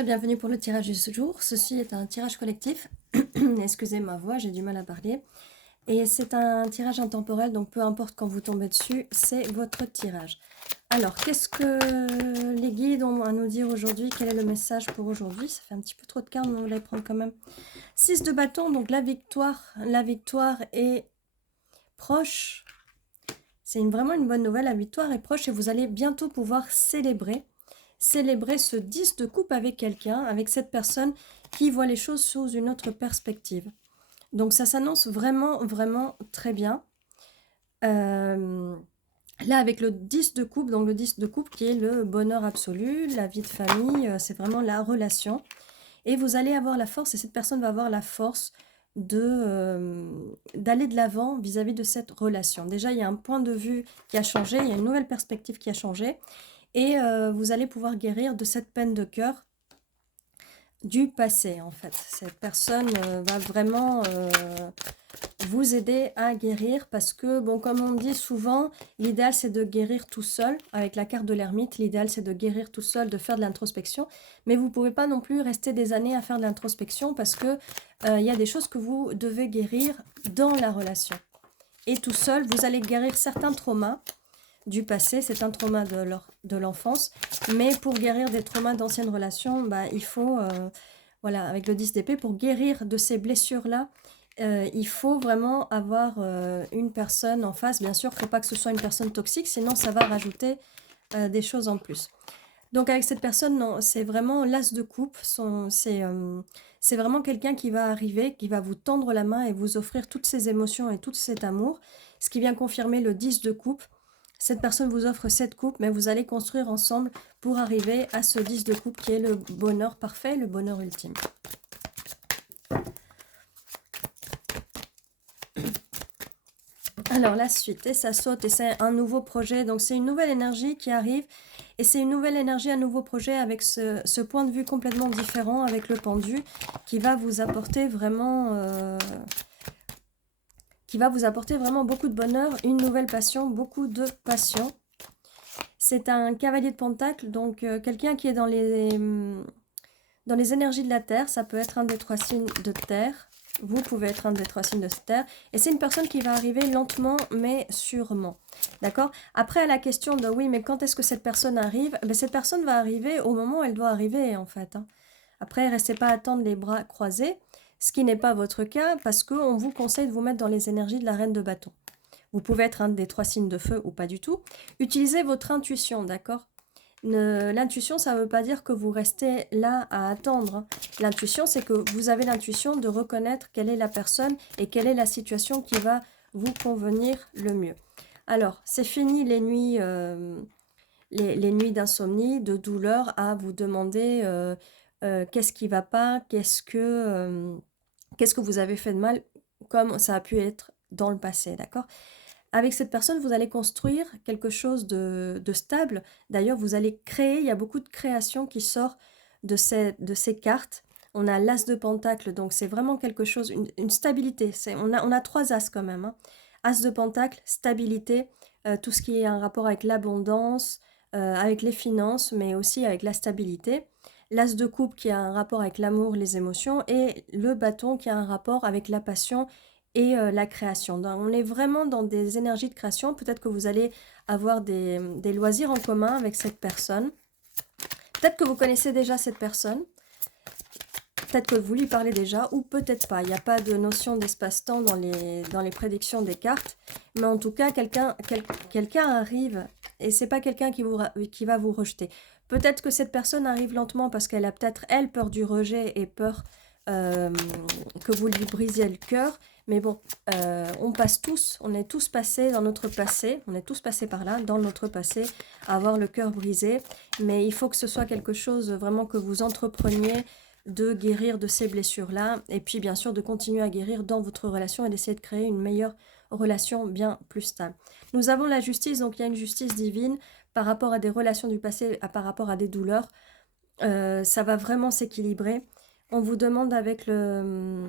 et bienvenue pour le tirage du jour. Ceci est un tirage collectif. Excusez ma voix, j'ai du mal à parler. Et c'est un tirage intemporel, donc peu importe quand vous tombez dessus, c'est votre tirage. Alors, qu'est-ce que les guides ont à nous dire aujourd'hui? Quel est le message pour aujourd'hui? Ça fait un petit peu trop de cartes, mais on va les prendre quand même. 6 de bâton, donc la victoire est proche. C'est vraiment une bonne nouvelle, la victoire est proche et vous allez bientôt pouvoir célébrer ce 10 de coupe avec quelqu'un, avec cette personne qui voit les choses sous une autre perspective. Donc ça s'annonce vraiment, vraiment très bien. Là, avec le 10 de coupe, donc le 10 de coupe qui est le bonheur absolu, la vie de famille, c'est vraiment la relation. Et vous allez avoir la force, et cette personne va avoir la force d'aller de l'avant vis-à-vis de cette relation. Déjà, il y a un point de vue qui a changé, il y a une nouvelle perspective qui a changé. Et vous allez pouvoir guérir de cette peine de cœur du passé, en fait. Cette personne va vraiment vous aider à guérir parce que, bon, comme on dit souvent, l'idéal, c'est de guérir tout seul. Avec la carte de l'ermite, l'idéal, c'est de guérir tout seul, de faire de l'introspection. Mais vous ne pouvez pas non plus rester des années à faire de l'introspection parce que il y a des choses que vous devez guérir dans la relation. Et tout seul, vous allez guérir certains traumas du passé, c'est un trauma de l'enfance, mais pour guérir des traumas d'anciennes relations, bah, il faut, voilà, avec le 10 d'épée, pour guérir de ces blessures-là, il faut vraiment avoir une personne en face. Bien sûr, il ne faut pas que ce soit une personne toxique, sinon ça va rajouter des choses en plus. Donc avec cette personne, non, c'est vraiment l'as de coupe, c'est vraiment quelqu'un qui va arriver, qui va vous tendre la main et vous offrir toutes ses émotions et tout cet amour, ce qui vient confirmer le 10 de coupe. Cette personne vous offre cette coupe, mais vous allez construire ensemble pour arriver à ce 10 de coupe qui est le bonheur parfait, le bonheur ultime. Alors la suite, et ça saute, et c'est un nouveau projet, donc c'est une nouvelle énergie qui arrive, et c'est une nouvelle énergie, un nouveau projet avec ce point de vue complètement différent, avec le pendu, qui va vous apporter vraiment... beaucoup de bonheur, une nouvelle passion, beaucoup de passion. C'est un cavalier de pentacle, donc quelqu'un qui est dans les énergies de la terre. Ça peut être un des 3 signes de terre. Vous pouvez être un des 3 signes de terre. Et c'est une personne qui va arriver lentement, mais sûrement. D'accord? Après, à la question de oui, mais quand est-ce que cette personne arrive? Ben, cette personne va arriver au moment où elle doit arriver, en fait. Hein. Après, restez pas à attendre les bras croisés, ce qui n'est pas votre cas, parce qu'on vous conseille de vous mettre dans les énergies de la reine de bâton. Vous pouvez être un des 3 signes de feu ou pas du tout. Utilisez votre intuition, d'accord? L'intuition, ça ne veut pas dire que vous restez là à attendre. L'intuition, c'est que vous avez l'intuition de reconnaître quelle est la personne et quelle est la situation qui va vous convenir le mieux. Alors, c'est fini les nuits, les nuits d'insomnie, de douleur, à vous demander qu'est-ce qui ne va pas, qu'est-ce que vous avez fait de mal, comme ça a pu être dans le passé, d'accord? Avec cette personne, vous allez construire quelque chose de stable. D'ailleurs, vous allez créer, il y a beaucoup de création qui sort de ces cartes. On a l'as de pentacle, donc c'est vraiment quelque chose, une stabilité. On a 3 as quand même. Hein. As de pentacle, stabilité, tout ce qui est un rapport avec l'abondance, avec les finances, mais aussi avec la stabilité. L'as de coupe qui a un rapport avec l'amour, les émotions, et le bâton qui a un rapport avec la passion et la création. Donc, on est vraiment dans des énergies de création. Peut-être que vous allez avoir des loisirs en commun avec cette personne. Peut-être que vous connaissez déjà cette personne. Peut-être que vous lui parlez déjà ou peut-être pas. Il n'y a pas de notion d'espace-temps dans les prédictions des cartes. Mais en tout cas, quelqu'un arrive et c'est pas quelqu'un qui va vous rejeter. Peut-être que cette personne arrive lentement parce qu'elle a peut-être, elle, peur du rejet et peur que vous lui brisiez le cœur. Mais bon, on est tous passés dans notre passé, on est tous passés par là, dans notre passé, à avoir le cœur brisé. Mais il faut que ce soit quelque chose vraiment que vous entrepreniez de guérir de ces blessures-là. Et puis bien sûr de continuer à guérir dans votre relation et d'essayer de créer une meilleure relation bien plus stable. Nous avons la justice, donc il y a une justice divine par rapport à des relations du passé, par rapport à des douleurs. Ça va vraiment s'équilibrer. On vous demande avec le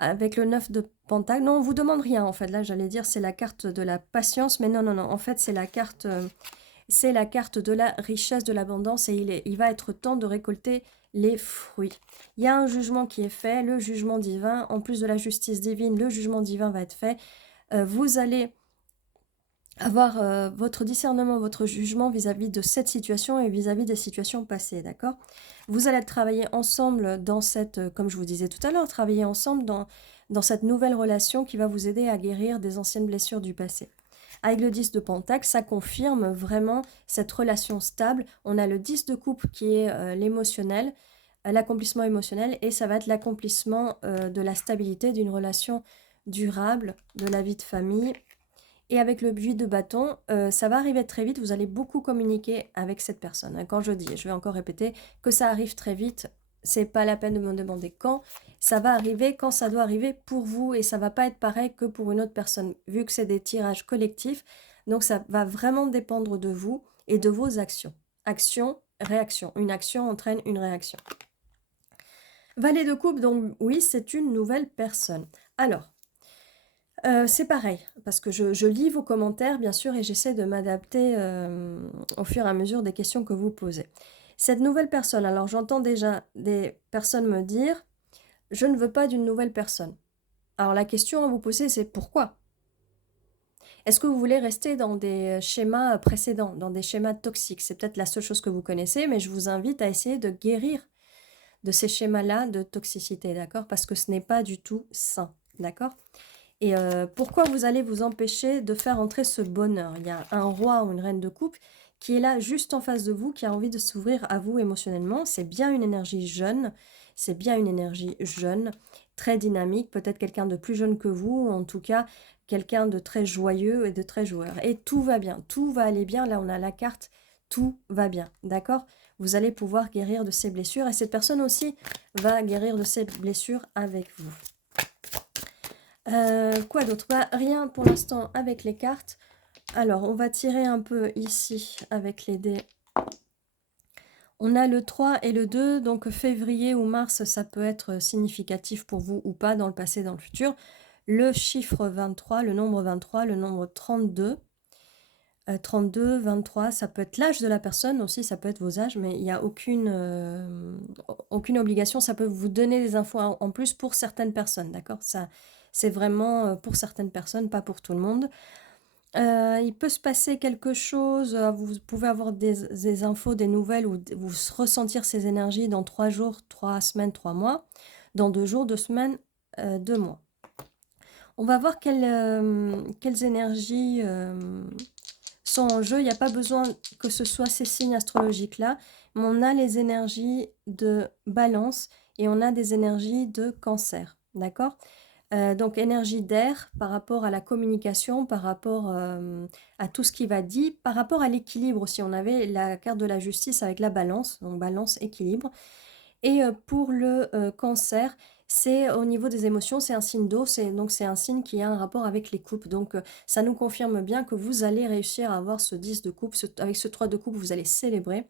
9 de pentacle, non, on vous demande rien en fait, là j'allais dire c'est la carte de la patience, mais non, en fait c'est la carte c'est la carte de la richesse, de l'abondance, et il va être temps de récolter les fruits. Il y a un jugement qui est fait, le jugement divin. En plus de la justice divine, le jugement divin va être fait. Vous allez avoir votre discernement, votre jugement vis-à-vis de cette situation et vis-à-vis des situations passées, d'accord? Vous allez travailler ensemble dans cette, comme je vous disais tout à l'heure, travailler ensemble dans cette nouvelle relation qui va vous aider à guérir des anciennes blessures du passé. Avec le 10 de Pentacle, ça confirme vraiment cette relation stable. On a le 10 de coupe qui est l'émotionnel, l'accomplissement émotionnel, et ça va être l'accomplissement de la stabilité d'une relation durable, de la vie de famille. Et avec le 8 de bâton, ça va arriver très vite, vous allez beaucoup communiquer avec cette personne. Quand je dis, je vais encore répéter, que ça arrive très vite, c'est pas la peine de me demander quand, ça va arriver quand ça doit arriver pour vous, et ça va pas être pareil que pour une autre personne, vu que c'est des tirages collectifs, donc ça va vraiment dépendre de vous et de vos actions. Action, réaction. Une action entraîne une réaction. Valet de coupe, donc oui, c'est une nouvelle personne. Alors, c'est pareil, parce que je lis vos commentaires, bien sûr, et j'essaie de m'adapter au fur et à mesure des questions que vous posez. Cette nouvelle personne, alors j'entends déjà des personnes me dire « Je ne veux pas d'une nouvelle personne ». Alors la question à vous poser, c'est pourquoi? Est-ce que vous voulez rester dans des schémas précédents, dans des schémas toxiques? C'est peut-être la seule chose que vous connaissez, mais je vous invite à essayer de guérir de ces schémas-là de toxicité, d'accord? Parce que ce n'est pas du tout sain, d'accord? Et pourquoi vous allez vous empêcher de faire entrer ce bonheur? Il y a un roi ou une reine de coupe qui est là juste en face de vous, qui a envie de s'ouvrir à vous émotionnellement. C'est bien une énergie jeune, c'est bien une énergie jeune, très dynamique, peut-être quelqu'un de plus jeune que vous, ou en tout cas quelqu'un de très joyeux et de très joueur. Et tout va bien, tout va aller bien. Là, on a la carte, tout va bien, d'accord? Vous allez pouvoir guérir de ces blessures, et cette personne aussi va guérir de ces blessures avec vous. Quoi d'autre? Bah, rien pour l'instant avec les cartes. Alors, on va tirer un peu ici avec les dés. On a le 3 et le 2, donc février ou mars, ça peut être significatif pour vous ou pas, dans le passé, dans le futur. Le chiffre 23, le nombre 23, le nombre 32. 32, 23, ça peut être l'âge de la personne aussi, ça peut être vos âges, mais il n'y a aucune obligation. Ça peut vous donner des infos en plus pour certaines personnes, d'accord? Ça, c'est vraiment pour certaines personnes, pas pour tout le monde. Il peut se passer quelque chose, vous pouvez avoir des infos, des nouvelles, ou vous ressentir ces énergies dans 3 jours, 3 semaines, 3 mois, dans 2 jours, 2 semaines, 2 mois. On va voir quelles énergies sont en jeu. Il n'y a pas besoin que ce soit ces signes astrologiques-là, mais on a les énergies de balance et on a des énergies de cancer, d'accord? Donc énergie d'air par rapport à la communication, par rapport à tout ce qui va dit, par rapport à l'équilibre aussi. On avait la carte de la justice avec la balance, donc balance, équilibre. Et pour le cancer, c'est au niveau des émotions, c'est un signe d'eau, donc c'est un signe qui a un rapport avec les coupes. Donc ça nous confirme bien que vous allez réussir à avoir ce 10 de coupe, avec ce 3 de coupe, vous allez célébrer.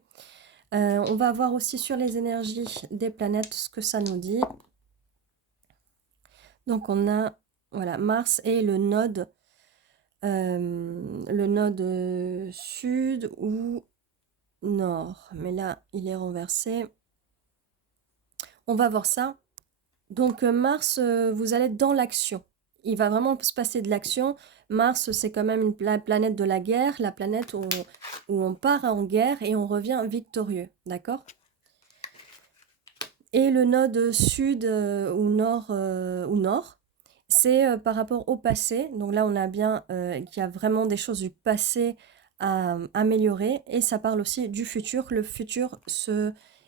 On va voir aussi sur les énergies des planètes ce que ça nous dit. Donc on a voilà, Mars et le node sud ou nord. Mais là, il est renversé. On va voir ça. Donc Mars, vous allez être dans l'action. Il va vraiment se passer de l'action. Mars, c'est quand même la planète de la guerre, la planète où on part en guerre et on revient victorieux, d'accord? Et le node sud ou nord, c'est par rapport au passé. Donc là, on a bien qu'il y a vraiment des choses du passé à améliorer. Et ça parle aussi du futur. Le futur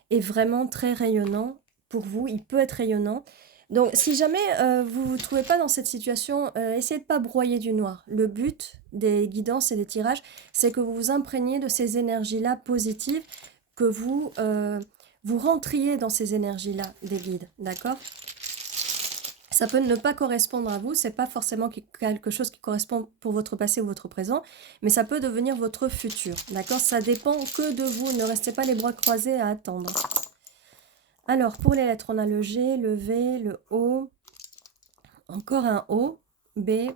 est vraiment très rayonnant pour vous. Il peut être rayonnant. Donc, si jamais vous ne vous trouvez pas dans cette situation, essayez de ne pas broyer du noir. Le but des guidances et des tirages, c'est que vous vous imprégniez de ces énergies-là positives, que vous rentriez dans ces énergies-là des guides, d'accord? Ça peut ne pas correspondre à vous, c'est pas forcément quelque chose qui correspond pour votre passé ou votre présent, mais ça peut devenir votre futur, d'accord? Ça dépend que de vous, ne restez pas les bras croisés à attendre. Alors, pour les lettres, on a le G, le V, le O, encore un O, B,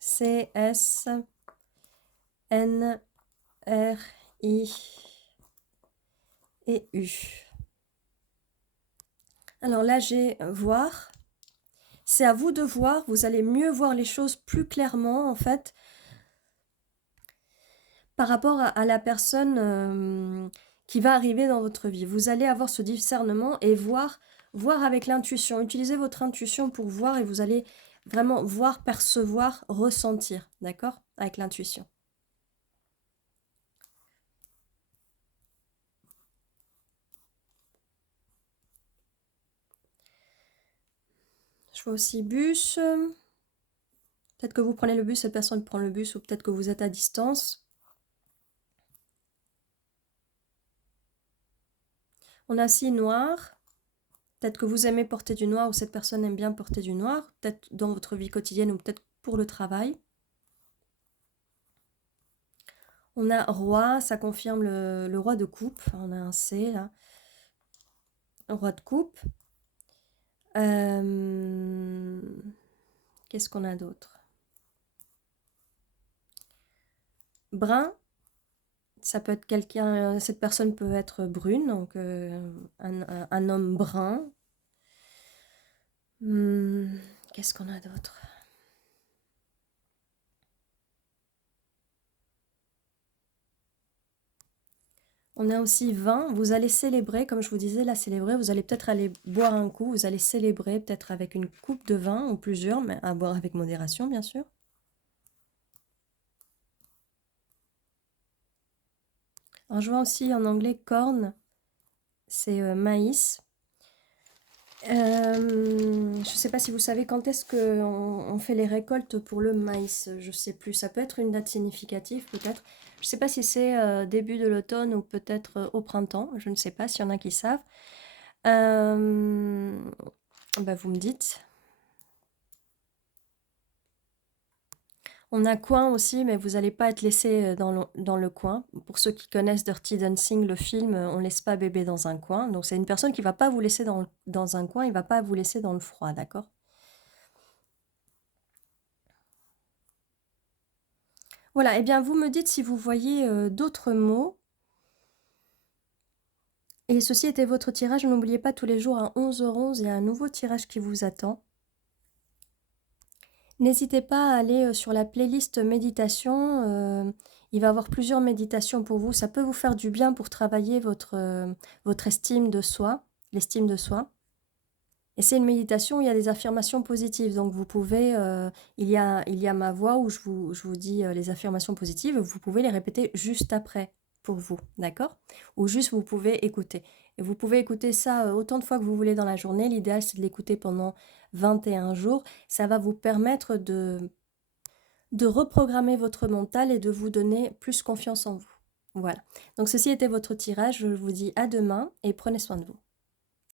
C, S, N, R, I et U. Alors là, j'ai voir. C'est à vous de voir. Vous allez mieux voir les choses plus clairement, en fait, par rapport à la personne qui va arriver dans votre vie. Vous allez avoir ce discernement et voir avec l'intuition. Utilisez votre intuition pour voir et vous allez vraiment voir, percevoir, ressentir, d'accord? Avec l'intuition. Je vois aussi bus. Peut-être que vous prenez le bus, cette personne prend le bus, ou peut-être que vous êtes à distance. On a aussi noir. Peut-être que vous aimez porter du noir ou cette personne aime bien porter du noir. Peut-être dans votre vie quotidienne ou peut-être pour le travail. On a roi, ça confirme le roi de coupe. On a un C là. Roi de coupe. Qu'est-ce qu'on a d'autre? Brun. Ça peut être quelqu'un, cette personne peut être brune, donc un homme brun. Qu'est-ce qu'on a d'autre? On a aussi vin, vous allez célébrer, comme je vous disais, là célébrer, vous allez peut-être aller boire un coup, vous allez célébrer peut-être avec une coupe de vin ou plusieurs, mais à boire avec modération bien sûr. Alors je vois aussi en anglais corn, c'est maïs. Je ne sais pas si vous savez quand est-ce qu'on fait les récoltes pour le maïs, je ne sais plus, ça peut être une date significative peut-être. Je ne sais pas si c'est début de l'automne ou peut-être au printemps, je ne sais pas s'il y en a qui savent. Bah, vous me dites. On a coin aussi, mais vous n'allez pas être laissé dans le coin. Pour ceux qui connaissent Dirty Dancing, le film, on ne laisse pas bébé dans un coin. Donc c'est une personne qui ne va pas vous laisser dans un coin, il ne va pas vous laisser dans le froid, d'accord? Voilà, et bien vous me dites si vous voyez d'autres mots. Et ceci était votre tirage. N'oubliez pas, tous les jours à 11h11, il y a un nouveau tirage qui vous attend. N'hésitez pas à aller sur la playlist méditation. Il va y avoir plusieurs méditations pour vous. Ça peut vous faire du bien pour travailler votre estime de soi, l'estime de soi. Et c'est une méditation où il y a des affirmations positives. Donc vous pouvez, il y a ma voix où je vous dis les affirmations positives. Vous pouvez les répéter juste après pour vous, d'accord? Ou juste vous pouvez écouter. Et vous pouvez écouter ça autant de fois que vous voulez dans la journée. L'idéal, c'est de l'écouter pendant 21 jours. Ça va vous permettre de reprogrammer votre mental et de vous donner plus confiance en vous. Voilà. Donc ceci était votre tirage. Je vous dis à demain et prenez soin de vous.